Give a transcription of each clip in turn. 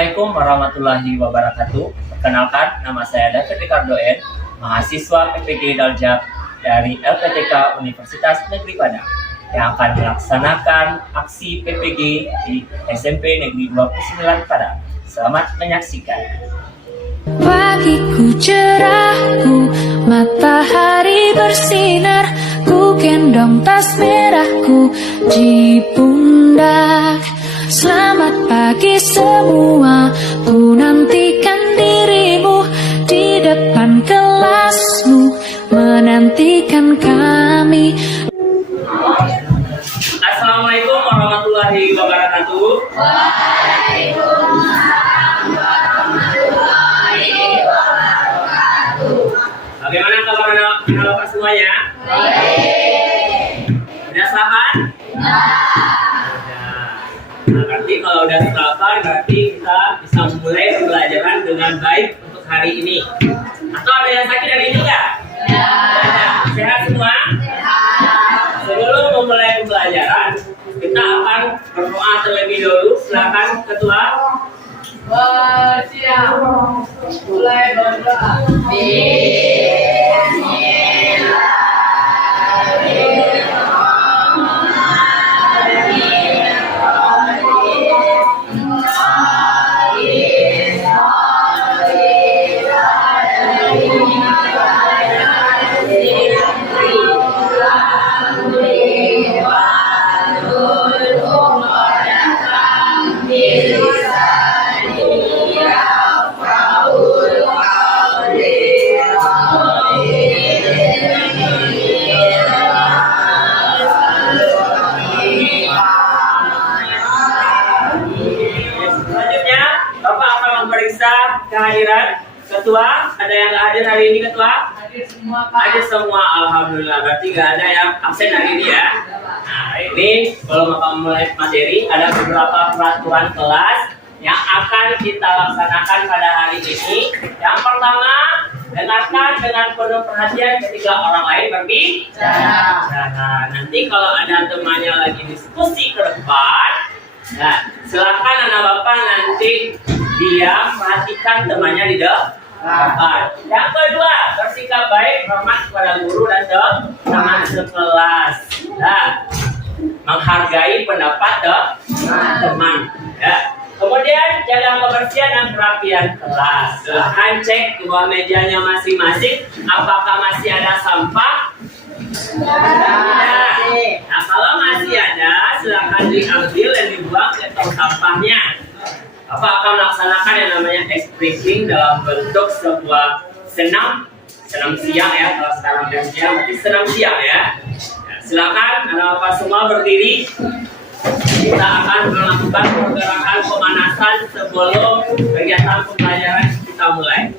Assalamualaikum warahmatullahi wabarakatuh. Perkenalkan, nama saya David Ricardo N, mahasiswa PPG Daljab dari LPTK Universitas Negeri Padang yang akan melaksanakan aksi PPG di SMP Negeri 29 Padang. Selamat menyaksikan. Pagiku cerahku, matahari bersinar, ku gendong tas merahku di pundak. Selamat pagi semua, ku nantikan dirimu di depan kelasmu, menantikan kami. Assalamualaikum warahmatullahi wabarakatuh. Bagaimana kabar anak bapak semuanya? Sudah sarapan? Nah, berarti kalau udah sarapan, berarti kita bisa mulai pembelajaran dengan baik untuk hari ini. Atau ada yang sakit hari ini nggak? Ada. Sehat semua? Sebelum memulai pembelajaran, kita akan berdoa terlebih dahulu. Silakan ketua. Siap. Mulai berdoa. Selanjutnya, Bapak akan memeriksa kehadiran ketua. Ada yang nggak hadir hari ini ketua? Hadir semua, Pak. Hadir semua, alhamdulillah. Berarti nggak ada yang absen hari ini ya. Nah, ini kalau Bapak mulai materi, ada beberapa peraturan kelas yang akan kita laksanakan pada hari ini. Yang pertama, dengarkan dengan penuh perhatian ketika orang lain berbicara. Nah, nanti kalau ada temannya lagi diskusi ke depan, nah, silakan anak bapak nanti diam, perhatikan temannya di depan. Yang kedua, bersikap baik, hormat kepada guru dan teman sekelas. Nah, menghargai pendapat teman. Ya. Kemudian jaga kebersihan dan kerapian kelas. Silahkan cek di bawah mejanya masing-masing apakah masih ada sampah. Nah, kalau masih ada, silakan diambil dan dibuang ke tong sampahnya. Bapak akan melaksanakan yang namanya ice breaking dalam bentuk sebuah senam siang ya. Kalau sekarang jam siang, berarti senam siang ya. Silakan anak bapak semua berdiri. Kita akan melakukan pergerakan pemanasan sebelum kegiatan pembelajaran kita mulai.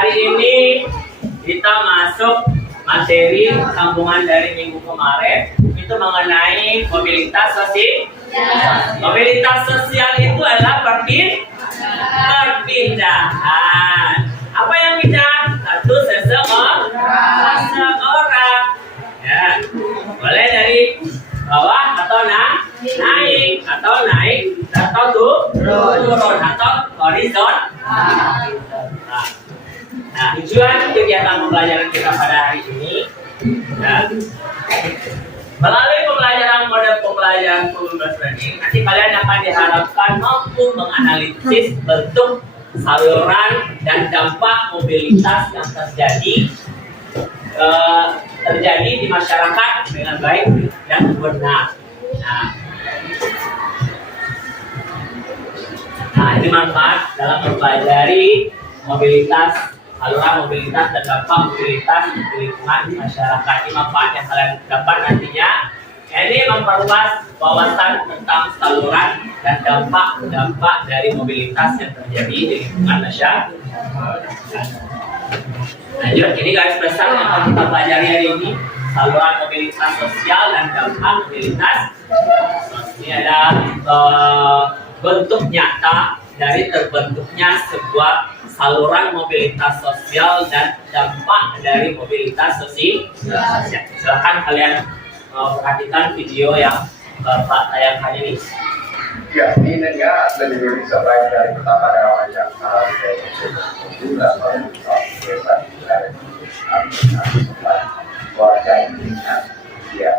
Hari ini kita masuk materi sambungan dari minggu kemarin, itu mengenai mobilitas sosial. Mobilitas sosial itu adalah perpindahan. Apa yang pindah? Satu seseorang. Ya, boleh dari bawah atau naik atau turun atau horizontal. Nah, tujuan kegiatan pembelajaran kita pada hari ini, melalui pembelajaran model pembelajaran problem learning, nanti kalian akan diharapkan mampu menganalisis bentuk, saluran, dan dampak mobilitas yang terjadi di masyarakat dengan baik dan benar. Nah, ini manfaat dalam mempelajari mobilitas, saluran mobilitas dan dampak mobilitas di lingkungan masyarakat. Ini manfaat yang kalian dapat nantinya Ini memperluas wawasan tentang saluran dan dampak dari mobilitas yang terjadi di lingkungan masyarakat. Lanjut, ini garis besar yang akan kita pelajari hari ini, saluran mobilitas sosial dan dampak mobilitas. Ini ada bentuk nyata dari terbentuknya sebuah saluran mobilitas sosial dan dampak dari mobilitas sosial. Silakan kalian perhatikan video yang Pak tayangkan ini. Ya, ini ya lebih Indonesia baik dari pertama dalam ajang juga desa warga Indonesia. Ya,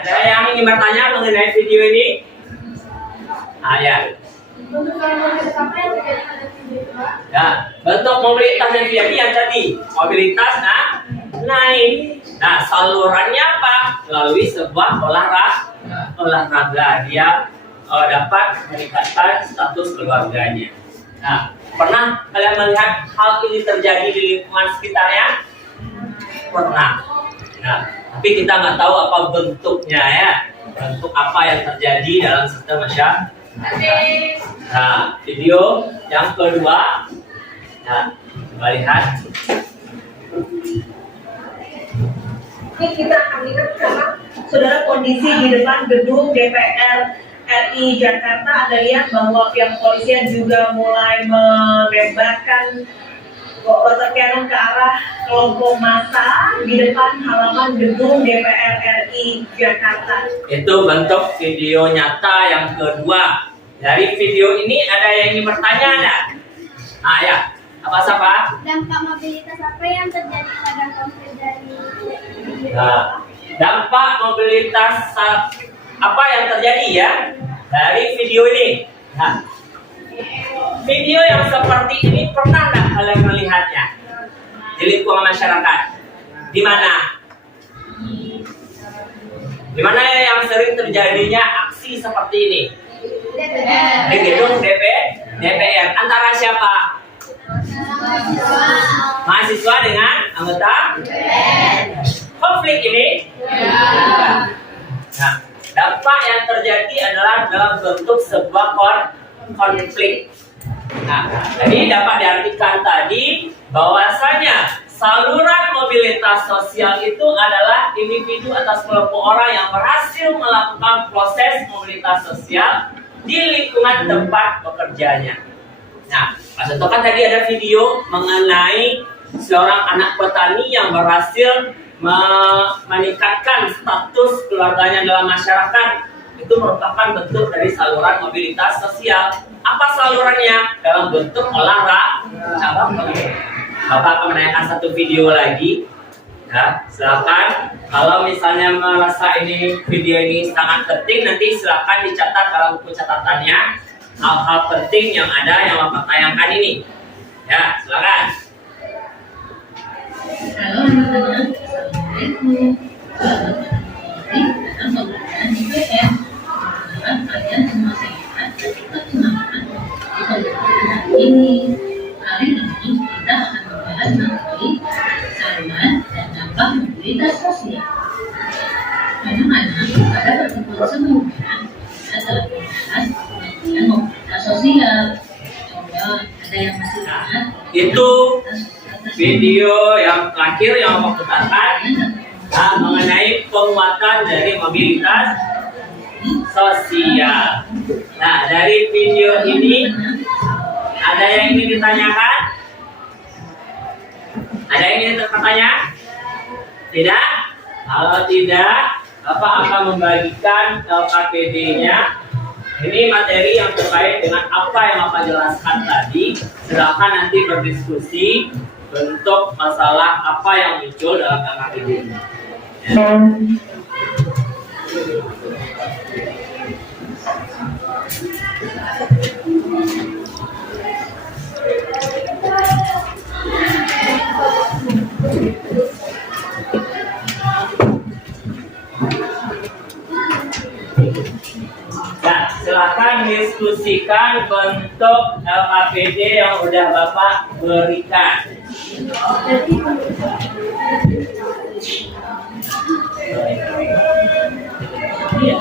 Ada yang ingin bertanya mengenai video ini? Ya. Ya, bentuk mobilitas yang terjadi yang tadi mobilitas naik. Nah, salurannya apa? Melalui sebuah olahraga dia dapat meningkatkan status keluarganya. Nah, pernah kalian melihat hal ini terjadi di lingkungan sekitarnya? Pernah. Nah, tapi kita nggak tahu apa bentuknya ya, bentuk apa yang terjadi dalam sistem masyarakat. Nah, video yang kedua, nah, coba lihat. Ini kita akan lihat sekarang, saudara, kondisi di depan gedung DPR RI Jakarta. Ada lihat bahwa pihak kepolisian juga mulai melebarkan water cannon ke arah kelompok massa di depan halaman gedung DPR RI Jakarta. Itu bentuk video nyata yang kedua. Dari video ini ada yang ingin bertanya enggak? Nah ya, apa? Dampak mobilitas apa yang terjadi pada konflik dari Nah, dampak mobilitas apa yang terjadi ya dari video ini? Nah, video yang seperti ini pernah nggak kalian melihatnya di lingkungan masyarakat? Di mana? Di mana yang sering terjadinya aksi seperti ini? Di gedung DPR. Antara siapa? Mahasiswa dengan anggota konflik ini. Nah, dampak yang terjadi adalah dalam bentuk sebuah konflik. Nah, jadi dapat diartikan tadi bahwasanya saluran mobilitas sosial itu adalah individu atau kelompok orang yang berhasil melakukan proses mobilitas sosial di lingkungan tempat bekerjanya. Nah, contoh kan tadi ada video mengenai seorang anak petani yang berhasil meningkatkan status keluarganya dalam masyarakat. Itu merupakan bentuk dari saluran mobilitas sosial. Apa salurannya? Dalam bentuk olahraga. Bapak akan menanyakan satu video lagi. Ya, silakan. Kalau misalnya merasa ini video ini sangat penting, nanti silakan dicatat dalam buku catatannya hal-hal penting yang ada yang Bapak tayangkan ini. Ya, silakan. Halo anak-anak, Assalamualaikum. Dalam pembelajaran DPR, harap kalian semua sehat dan tetap semangat. Di pembelajaran ini, kali ini kita akan membahas mengenai saluran dan dampak mobilitas sosial. Anak-anak, pada pertemuan sebelumnya, kita telah membahas pengertian mobilitas sosial. Coba ada yang masih ingat? Itu video yang terakhir yang Bapak putarkan mengenai penguatan dari mobilitas sosial. Nah, dari video ini ada yang ingin ditanyakan? Ada yang ingin bertanya? Tidak? Kalau tidak, Bapak akan membagikan LKPD-nya. Ini materi yang terkait dengan apa yang Bapak jelaskan tadi. Silakan nanti berdiskusi bentuk masalah apa yang muncul dalam LKPD. Nah, silakan diskusikan bentuk LKPD yang udah Bapak berikan. Ya.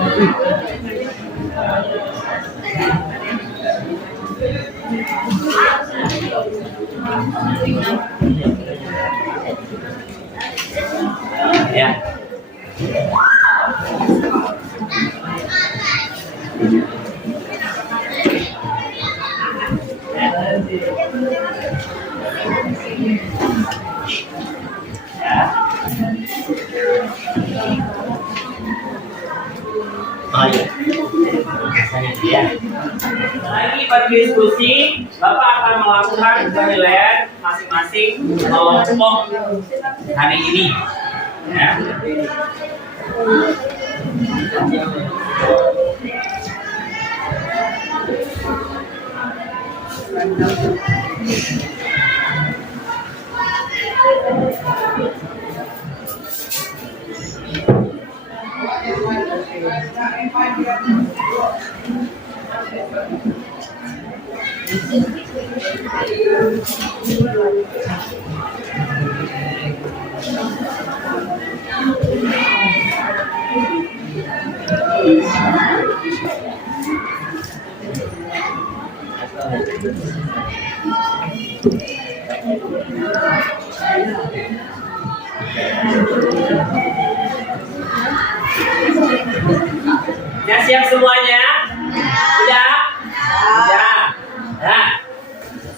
Oh iya. Ya. Lagi berdiskusi, Bapak akan melakukan penilaian masing-masing kelompok hari ini. Ya. Ya, siap semuanya? Sudah? Sudah. Nah,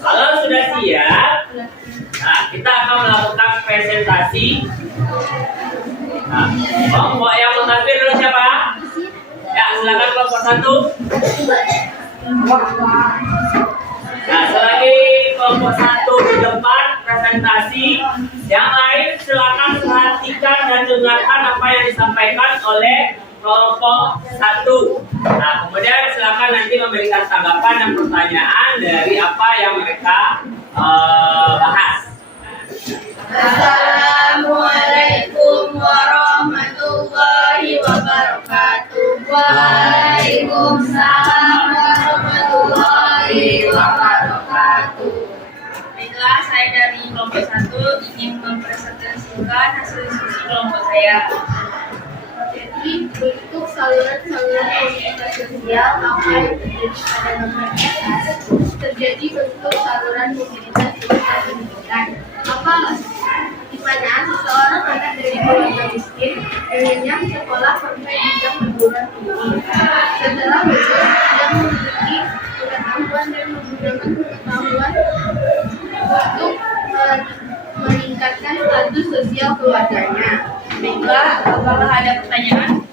kalau sudah siap, nah kita akan melakukan presentasi. Nah, kelompok yang mengambil dulu siapa? Ya, silakan kelompok 1. Nah, selagi kelompok 1 di depan presentasi, yang lain silakan perhatikan dan dengarkan apa yang disampaikan oleh kelompok 1. Nah, kemudian silakan nanti memberikan tanggapan dan pertanyaan dari apa yang mereka bahas. Assalamualaikum warahmatullahi wabarakatuh. Waalaikumsalam warahmatullahi wabarakatuh. Baiklah, saya dari kelompok 1 ingin mempresentasikan hasil diskusi kelompok saya. Jadi, bentuk saluran-saluran komunikasi sosial apa yang terjadi pada masyarakat terjadi bentuk saluran mobilitas pendidikan. Apa di mana seseorang anak dari keluarga miskin mengenyam sekolah sampai jenjang perguruan tinggi. Setelah lulus, dia memiliki pengetahuan dan menggunakan pengetahuan untuk meningkatkan status sosial keluarganya. Baiklah, apakah ada pertanyaan?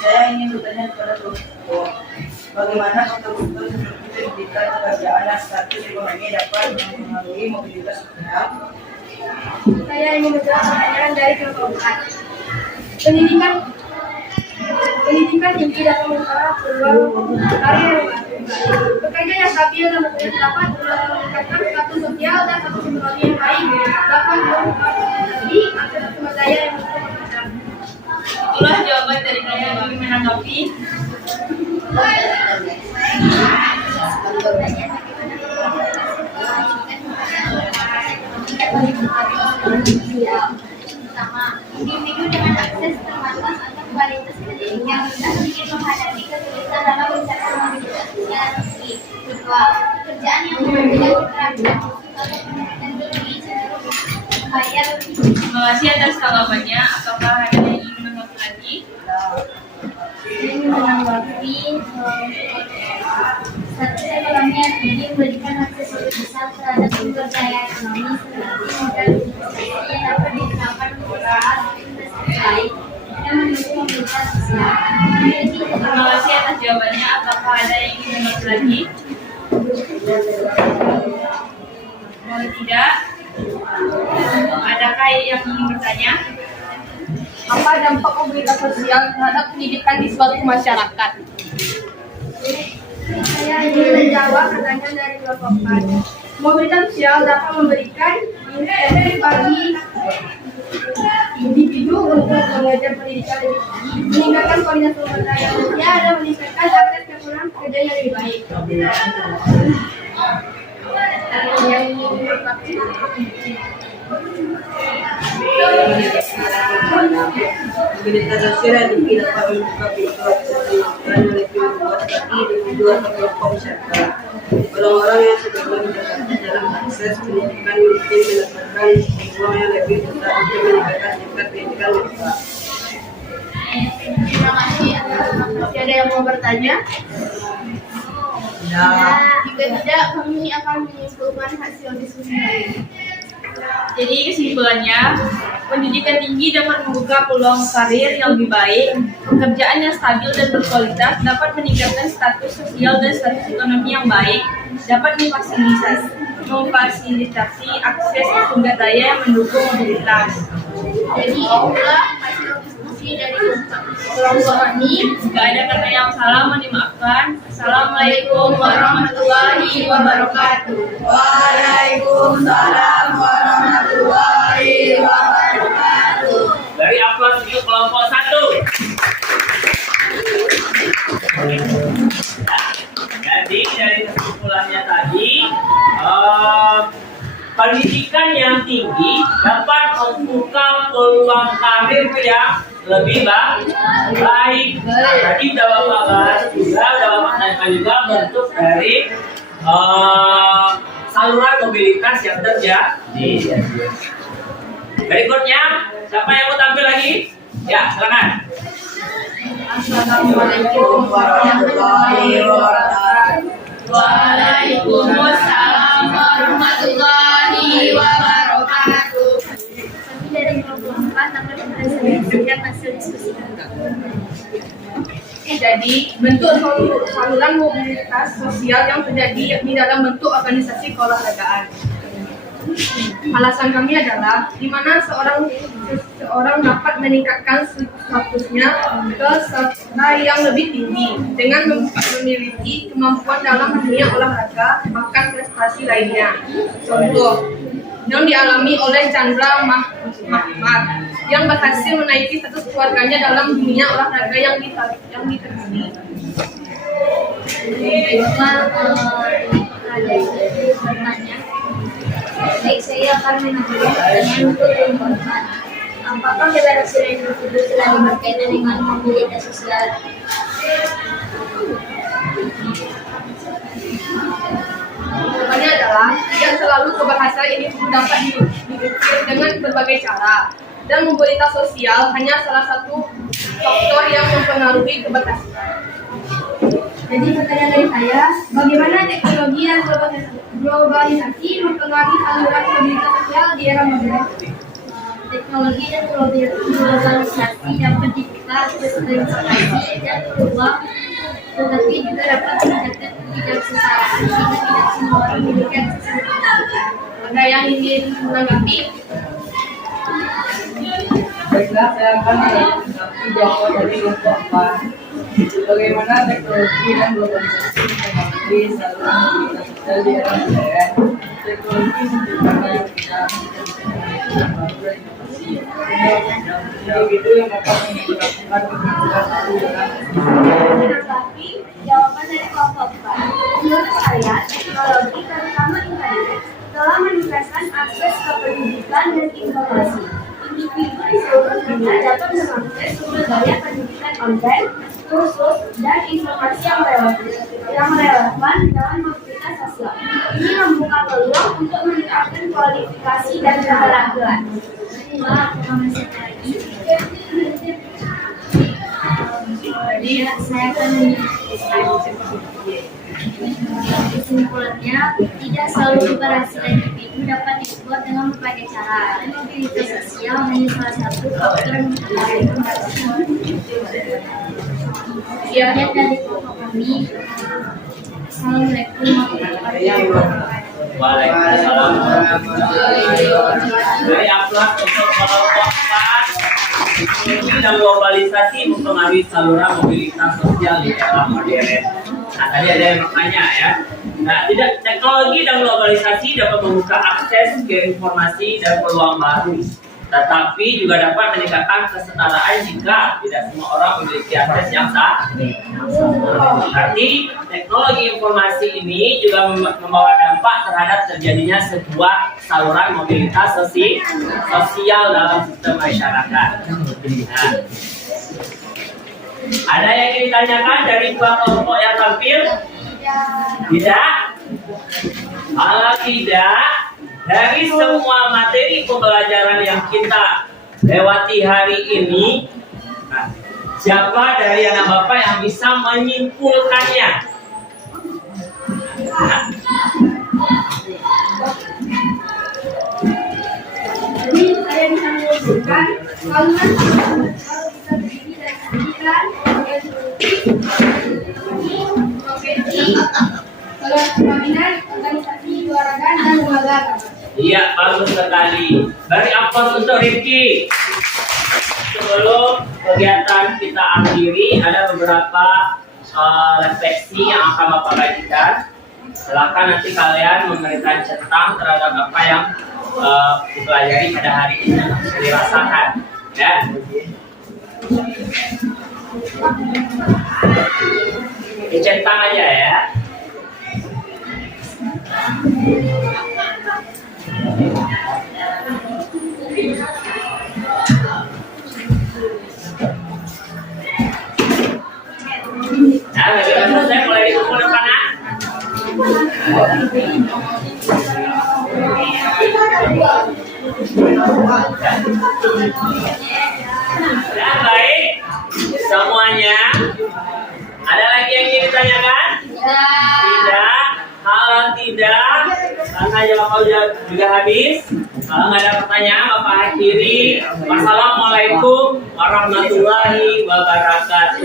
Saya ingin bertanya kepada Prof. Bagaimana betul-betul pendidikan kepada anak status ekonomi dapat mempengaruhi mobilitas sosial? Saya ingin menjawab pertanyaan dari kelompok 4. Pendidikan tinggi dapat memperoleh peluang karir yang baik. Pekerja yang stabil dan berpendidikan dapat meningkatkan status sosial dan status ekonomi yang baik. Dapat mempengaruhi akses sumber daya yang berkembang. Itulah jawaban dari kelompok kami menanggapi. Pertama, individu dengan akses terbatas atau kualitas pendidikan rendah sedikit menghadapi kesulitan dalam mencapai mobilitas sosial tinggi. Kedua, pekerjaan yang tidak diterapkan dan tinggi cenderung kaya lebih. Terima kasih atas tanggapannya. Apakah ada yang ingin menanggapi lagi? Ini menanggapi status ekonomi yang tinggi memberikan akses lebih besar terhadap sumber daya ekonomi seperti modal investasi yang dapat diterapkan perusahaan investasi baik dan mendukung mobilitas sosial. Terima kasih atas jawabannya. Apakah ada yang ingin menanggapi lagi? Kalau tidak, adakah yang ingin bertanya? Apa dampak mobilitas sosial terhadap pendidikan di suatu masyarakat? Saya ingin menjawab pertanyaan dari kelompok 4. Mobilitas sosial dapat memberikan efek bagi individu untuk mengajar pendidikan lebih tinggi, meningkatkan kualitas sumber daya manusia, dan meningkatkan akses ke pekerja yang lebih baik. Yang ingin menanggapi? mobilitas sosial yang lebih dapat membuka pintu akses pendidikan yang lebih luas bagi individu atau kelompok masyarakat. Orang-orang yang sebelumnya mendapatkan dalam akses pendidikan mungkin mendapatkan peluang yang lebih besar untuk meningkatkan tingkat pendidikan mereka. Terima kasih. Masih ada yang mau bertanya? Jika tidak, kami akan menyimpulkan hasil diskusi hari ini. Jadi kesimpulannya, pendidikan tinggi dapat membuka peluang karir yang lebih baik, pekerjaan yang stabil dan berkualitas, dapat meningkatkan status sosial dan status ekonomi yang baik, dapat memfasilitasi akses sumber daya yang mendukung mobilitas. Jadi itulah hasil diskusi dari kelompok kami. Jika ada kata yang salah, mohon dimaafkan. Assalamualaikum Warahmatullahi wabarakatuh. Waalaikumsalam warahmatullahi wabarakatuh. Dari aplaus untuk kelompok 1. Jadi dari kesimpulannya tadi, pendidikan yang tinggi dapat membuka peluang karir yang lebih baik. Jadi dalam bahas juga, dalam maknanya juga bentuk dari saluran mobilitas yang terjadi. Berikutnya, siapa yang mau tampil lagi? Ya, silakan. Assalamualaikum warahmatullahi wabarakatuh. Waalaikumsalam warahmatullahi wabarakatuh. Kami dari kelompok 4 akan mempresentasikan hasil diskusi kami. Jadi, bentuk saluran mobilitas sosial yang terjadi di dalam bentuk organisasi keolahragaan. Alasan kami adalah di mana seorang dapat meningkatkan statusnya ke serta yang lebih tinggi dengan memiliki kemampuan dalam dunia olahraga bahkan prestasi lainnya. Contoh yang dialami oleh Chandra Mahmad yang berhasil menaiki status keluarganya dalam dunia olahraga yang diteruskan. Baik, saya akan menjawab pertanyaan untuk kelompok 4. Apakah keberhasilan individu selalu berkaitan dengan mobilitas sosial? Jawabannya adalah tidak selalu keberhasilan individu dapat diukur dengan berbagai cara, dan mobilitas sosial hanya salah satu faktor yang mempengaruhi keberhasilan. Jadi pertanyaan dari saya, bagaimana teknologi dan globalisasi mempengaruhi saluran mobilitas sosial di era modern? Teknologi dan globalisasi dapat dibuka akses ke informasi dan peluang, tetapi juga dapat meningkatkan ketidaksetaraan sehingga tidak semua orang memiliki akses yang sama. Ada yang ingin menanggapi? Baiklah, saya akan menanggapi jawaban dari kelompok 4. Bagaimana teknologi dan globalisasi mempengaruhi saluran mobilitas sosial di era modern? Teknologi membuka kita baru inovasi, individu yang dapat melakukan kegiatan dengan Menanggapi jawaban dari kelompok 4. Menurut saya, teknologi terutama internet telah meningkatkan akses ke pendidikan dan informasi. Individu di seluruh dunia dapat mengakses sumber daya pendidikan online, kursus, dan informasi yang relevan dalam mobilitas sosial. Ini membuka peluang untuk meningkatkan kualifikasi dan keterampilan. Jadi saya akan menjelaskan. Kesimpulannya, tidak selalu keberhasilan individu dapat dibuat dengan berbagai cara. Mobilitas sosial hanya salah satu faktor yang mempengaruhi keberhasilan. Sekian dari kelompok kami. Assalamualaikum warahmatullahi wabarakatuh. Waalaikumsalam. Dari aplaus untuk kelompok 4. Teknologi dan globalisasi mempengaruhi saluran mobilitas sosial di era modern. Nah, tadi ada yang bertanya ya. Nah, tidak, teknologi dan globalisasi dapat membuka akses ke informasi dan peluang baru. Tetapi juga dapat meningkatkan kesetaraan jika tidak semua orang memiliki akses yang sama. Berarti teknologi informasi ini juga membawa dampak terhadap terjadinya sebuah saluran mobilitas sosial dalam sistem masyarakat. Nah, ada yang ingin ditanyakan dari dua kelompok yang tampil? Tidak? Kalau tidak, dari semua materi pembelajaran yang kita lewati hari ini, nah, siapa dari anak Bapak yang bisa menyimpulkannya? Nah. Jadi saya bisa mengusulkan saluran kalau bisa berdiri dari pendidikan, profesi, perkawinan, organisasi keluarga dan lembaga. Iya, bagus sekali. Beri aplaus untuk Rifki. Sebelum kegiatan kita akhiri, ada beberapa refleksi yang akan Bapak bagikan. Silakan nanti kalian memberikan centang terhadap apa yang dipelajari pada hari ini, dirasakan, ya. Dicentang aja ya. Nah, bagaimana selesai mulai dikumpul kanan. Ya, baik semuanya. Ada lagi yang ingin ditanyakan? Tidak. Kalau tidak, karena jawab juga habis. Kalau nggak ada pertanyaan, Bapak akhiri. Wassalamualaikum warahmatullahi wabarakatuh.